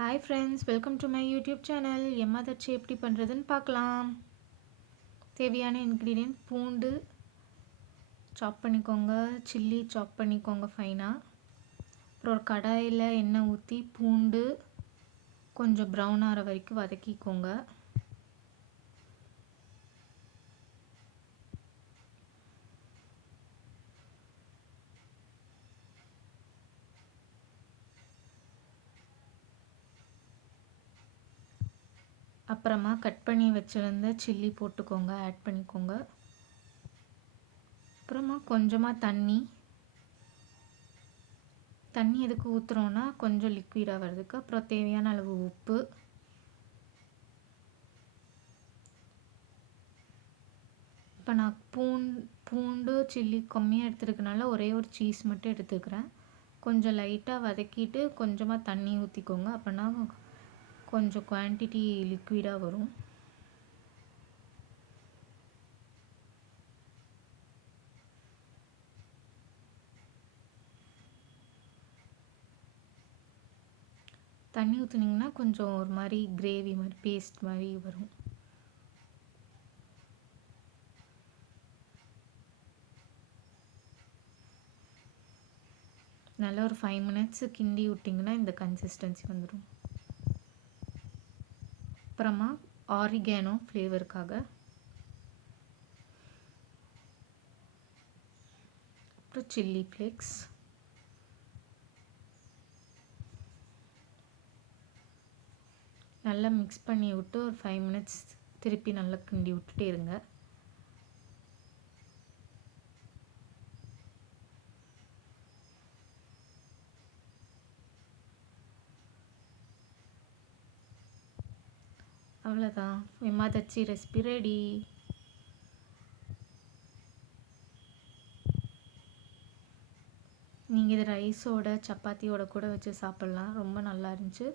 Hi friends, welcome to my YouTube channel. எம்மாதச்சு எப்படி பண்ணுறதுன்னு பார்க்கலாம். தேவையான இன்க்ரீடியன்ட் பூண்டு சாப் பண்ணிக்கோங்க, சில்லி சாப் பண்ணிக்கோங்க ஃபைனாக. அப்புறம் ஒரு கடாயில் எண்ணெய் ஊற்றி பூண்டு கொஞ்சம் ப்ரௌன் ஆகிற வரைக்கும் வதக்கிக்கோங்க. அப்புறமா கட் பண்ணி வச்சுருந்த சில்லி போட்டுக்கோங்க, ஆட் பண்ணிக்கோங்க. அப்புறமா கொஞ்சமாக தண்ணி எதுக்கு ஊற்றுறோன்னா கொஞ்சம் லிக்விடாக வர்றதுக்கு. அப்புறம் தேவையான அளவு உப்பு. இப்போ நான் பூண்டு சில்லி கம்மியாக எடுத்துருக்கனால ஒரே ஒரு சீஸ் மட்டும் எடுத்துக்கிறேன். கொஞ்சம் லைட்டாக வதக்கிட்டு கொஞ்சமாக தண்ணி ஊற்றிக்கோங்க. அப்போனா கொஞ்சம் குவான்டிட்டி லிக்விடாக வரும். தண்ணி ஊற்றுனீங்கன்னா கொஞ்சம் ஒரு மாதிரி கிரேவி மாதிரி பேஸ்ட் மாதிரி வரும். நல்லா ஒரு 5 மினிட்ஸ் கிண்டி விட்டிங்கன்னா இந்த கன்சிஸ்டன்சி வந்துடும். அப்புறமா ஆரிகேனோ ஃப்ளேவருக்காக, அப்புறம் சில்லி ஃப்ளேக்ஸ், நல்லா மிக்ஸ் பண்ணி விட்டு ஒரு 5 மினிட்ஸ் திருப்பி நல்லா கிண்டி விட்டுட்டே இருங்க. அவ்வளோதான், எம்மாதச்சி ரெசிபி ரெடி. நீங்கள் இது ரைஸோட சப்பாத்தியோட கூட வச்சு சாப்பிட்லாம். ரொம்ப நல்லா இருந்துச்சு.